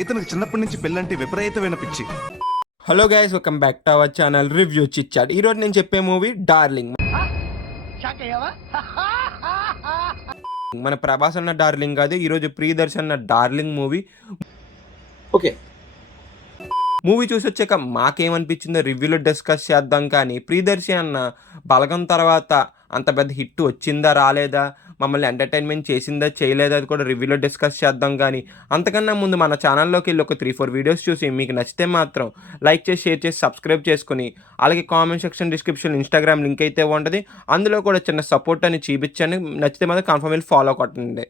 ఇతనికి చిన్నప్పటి నుంచి పెళ్ళంటే విపరీతమైన పిచ్చి. Hello guys, welcome back to our channel review chit chat. ఈరోజు నేను చెప్పే మూవీ డార్లింగ్. మన ప్రభాస్ అన్న డార్లింగ్ కాదు, ఈరోజు ప్రియదర్శన్ అన్న డార్లింగ్ మూవీ. ఓకే, మూవీ చూసి వచ్చాక మాకేమనిపించిందో రివ్యూలో డిస్కస్ చేద్దాం. కానీ ప్రియదర్శి అన్న బలగం తర్వాత అంత పెద్ద హిట్ వచ్చిందా రాలేదా, మమ్మల్ని ఎంటర్టైన్మెంట్ చేసిందా చేయలేదా, అది కూడా రివ్యూలో డిస్కస్ చేద్దాం. కానీ అంతకన్నా ముందు మన ఛానల్లోకి వెళ్ళి ఒక 3-4 వీడియోస్ చూసి మీకు నచ్చితే మాత్రం లైక్ చేసి, షేర్ చేసి, సబ్స్క్రైబ్ చేసుకుని, అలాగే comment section, description, Instagram link అయితే ఉంటుంది, అందులో కూడా చిన్న సపోర్ట్ అని చూపించండి. నచ్చితే మాత్రం కన్ఫర్మ్ వెళ్ళి ఫాలో కొట్టండి.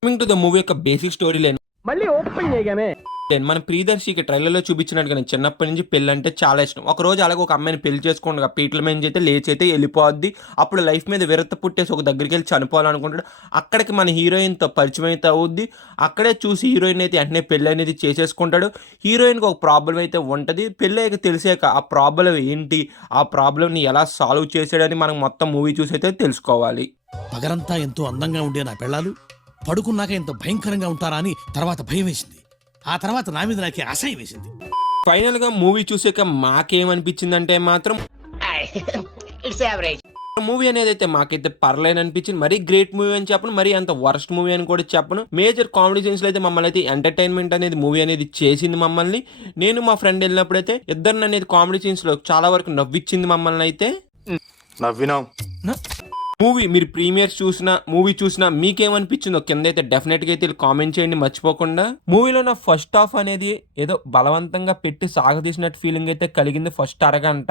కమింగ్ టు ద మూవీ యొక్క బేసిక్ స్టోరీ లైన్. మళ్ళీ ఓపెన్ చేయగానే మన ప్రియదర్శికి ట్రైలర్లో చూపించినట్టుగా నేను చిన్నప్పటి నుంచి పెళ్ళి అంటే చాలా ఇష్టం. ఒక రోజు అలాగే ఒక అమ్మాయిని పెళ్లి చేసుకోండి, పీటల మీద అయితే లేచి అయితే వెళ్ళిపోద్ది. అప్పుడు లైఫ్ మీద విరక్తి పుట్టేసి ఒక దగ్గరికి వెళ్ళి చనిపోవాలనుకుంటాడు. అక్కడికి మన హీరోయిన్తో పరిచయం అయితే అవుద్ది. అక్కడే చూసి హీరోయిన్ అయితే వెంటనే పెళ్ళి అనేది చేసేసుకుంటాడు. హీరోయిన్కి ఒక ప్రాబ్లం అయితే ఉంటుంది. పెళ్ళి అయ్యాక తెలిసాక ఆ ప్రాబ్లం ఏంటి, ఆ ప్రాబ్లంని ఎలా సాల్వ్ చేసాడని మనం మొత్తం మూవీ చూసి అయితే తెలుసుకోవాలి. పగరంతా ఎంతో అందంగా ఉండే నా పెళ్ళాలు పడుకున్నాక ఎంతో భయంకరంగా ఉంటారా అని తర్వాత భయం వేసింది. ఆ తర్వాత నా మీద నాకే అసహ్యం వేసింది. ఫైనల్ గా మూవీ చూసాక మాకేమనిపించిందంటే మాత్రం మూవీ అనేది అయితే మాకైతే పర్లేదు అనిపించింది. మరీ గ్రేట్ మూవీ అని చెప్పను, మరీ అంత వర్స్ట్ మూవీ అని కూడా చెప్పను. మేజర్ కామెడీ సీన్స్ లో అయితే మమ్మల్ని అయితే ఎంటర్టైన్మెంట్ అనేది మూవీ అనేది చేసింది మమ్మల్ని. నేను మా ఫ్రెండ్ వెళ్ళినప్పుడైతే ఇద్దరిని అనేది కామెడీ సీన్స్ లో చాలా వరకు నవ్విచ్చింది మమ్మల్ని అయితే. నవ్వినాం. మూవీ మీరు ప్రీమియర్స్ చూసినా మూవీ చూసినా మీకేమనిపించిందో కింద అయితే డెఫినెట్గా అయితే కామెంట్ చేయండి మర్చిపోకుండా. మూవీలో నా ఫస్ట్ హాఫ్ అనేది ఏదో బలవంతంగా పెట్టి సాగదీసినట్టు ఫీలింగ్ అయితే కలిగింది ఫస్ట్ అరగంట.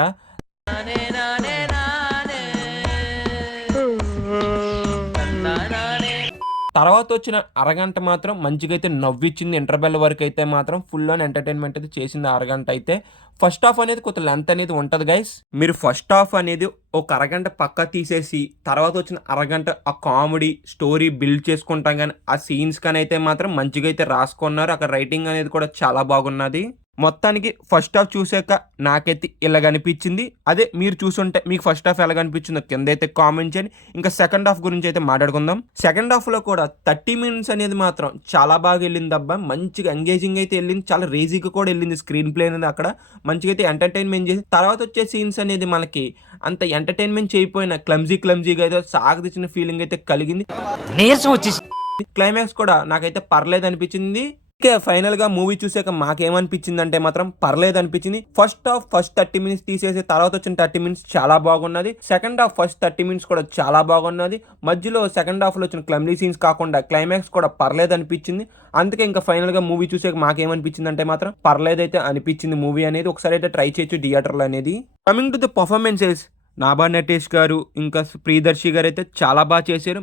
తర్వాత వచ్చిన అరగంట మాత్రం మంచిగా అయితే నవ్విచ్చింది. ఇంటర్వెల్ వరకు అయితే మాత్రం ఫుల్ ఆన్ ఎంటర్టైన్మెంట్ అయితే చేసింది అరగంట అయితే. ఫస్ట్ హాఫ్ అనేది కొంత లెంత్ అనేది ఉంటుంది గైస్. మీరు ఫస్ట్ హాఫ్ అనేది ఒక అరగంట పక్క తీసేసి తర్వాత వచ్చిన అరగంట ఆ కామెడీ స్టోరీ బిల్డ్ చేసుకుంటాం. కానీ ఆ సీన్స్ కానీ అయితే మాత్రం మంచిగా అయితే రాసుకున్నారు. అక్కడ రైటింగ్ అనేది కూడా చాలా బాగున్నది. మొత్తానికి ఫస్ట్ హాఫ్ చూసాక నాకైతే ఇలా కనిపించింది. అదే మీరు చూసుంటే మీకు ఫస్ట్ హాఫ్ ఎలా కనిపించిందో కింద అయితే కామెంట్ చేయండి. ఇంకా సెకండ్ హాఫ్ గురించి అయితే మాట్లాడుకుందాం. సెకండ్ హాఫ్ లో కూడా 30 minutes అనేది మాత్రం చాలా బాగా వెళ్ళింది అబ్బా. మంచిగా ఎంగేజింగ్ అయితే వెళ్ళింది, చాలా రేజీగా కూడా వెళ్ళింది. స్క్రీన్ ప్లే అనేది అక్కడ మంచిగా అయితే ఎంటర్టైన్మెంట్ చేసి తర్వాత వచ్చే సీన్స్ అనేది మనకి అంత ఎంటర్టైన్మెంట్ చేయకపోయినా క్లమ్జీగా అయితే సాగదీసిన ఫీలింగ్ అయితే కలిగింది. క్లైమాక్స్ కూడా నాకైతే పర్లేదు అనిపించింది. ఫైనల్ గా మూవీ చూసాక మాకేమనిపించింది అంటే మాత్రం పర్లేదు అనిపించింది. ఫస్ట్ హాఫ్ ఫస్ట్ 30 minutes తీసేసి తర్వాత వచ్చిన 30 minutes చాలా బాగున్నది. సెకండ్ హాఫ్ ఫస్ట్ 30 minutes కూడా చాలా బాగున్నది. మధ్యలో సెకండ్ హాఫ్ లో వచ్చిన క్లమ్లీ సీన్స్ కాకుండా క్లైమాక్స్ కూడా పర్లేదు అనిపించింది. అందుకే ఇంకా ఫైనల్ గా మూవీ చూసాక మాకేమనిపించింది అంటే మాత్రం పర్లేదు అయితే అనిపించింది మూవీ అనేది. ఒకసారి అయితే ట్రై చేయొచ్చు థియేటర్లో అనేది. Coming to the performances, Nabha Natesh గారు ఇంకా ప్రియదర్శి గారు అయితే చాలా బాగా చేశారు.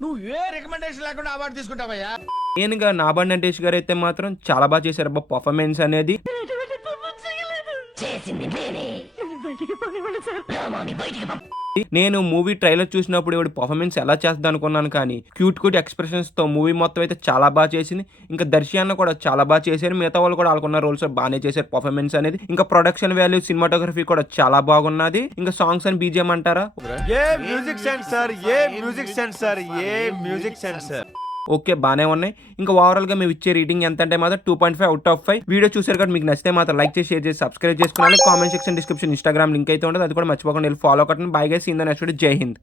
నువ్వు ఏ రికమెండేషన్ లేకుండా అవార్డు తీసుకుంటావయ్యా. మెయిన్గా నాభా నటేష్ గారు అయితే మాత్రం చాలా బాగా చేశారు అబ్బా పర్ఫార్మెన్స్ అనేది. నేను మూవీ ట్రైలర్ చూసినప్పుడు ఇవి పర్ఫార్మెన్స్ ఎలా చేస్తుంది అనుకున్నాను. కానీ క్యూట్ ఎక్స్ప్రెషన్స్ తో మూవీ మొత్తం అయితే చాలా బాగా చేసింది. ఇంకా దర్శి అన్న కూడా చాలా బాగా చేశారు. మిగతా వాళ్ళు కూడా వాళ్ళకున్న రోల్స్ బాగానే చేశారు పర్ఫార్మెన్స్ అనేది. ఇంకా ప్రొడక్షన్ వాల్యూ, సినిమాటోగ్రఫీ కూడా చాలా బాగున్నది. ఇంకా సాంగ్స్ అండ్ బీజిఎం అంటారా, ఓకే బాగానే ఉన్నాయి. ఇంకా ఓవరాల్ గా మేము ఇచ్చే రేటింగ్ ఎంత అంటే మాత్రం 2.5 out of 5. వీడియో చూసారు కాబట్టి మీకు నచ్చితే మాత్రం లైక్ చేసి, షేర్ చేసి, సబ్స్క్రైబ్ చేసుకోవాలి. Comment section, description, Instagram link అయితే ఉంటుంది, అది కూడా మర్చిపోకుండా ఫాలో కట్టండి. Bye guys, in the next video. జై హింద్.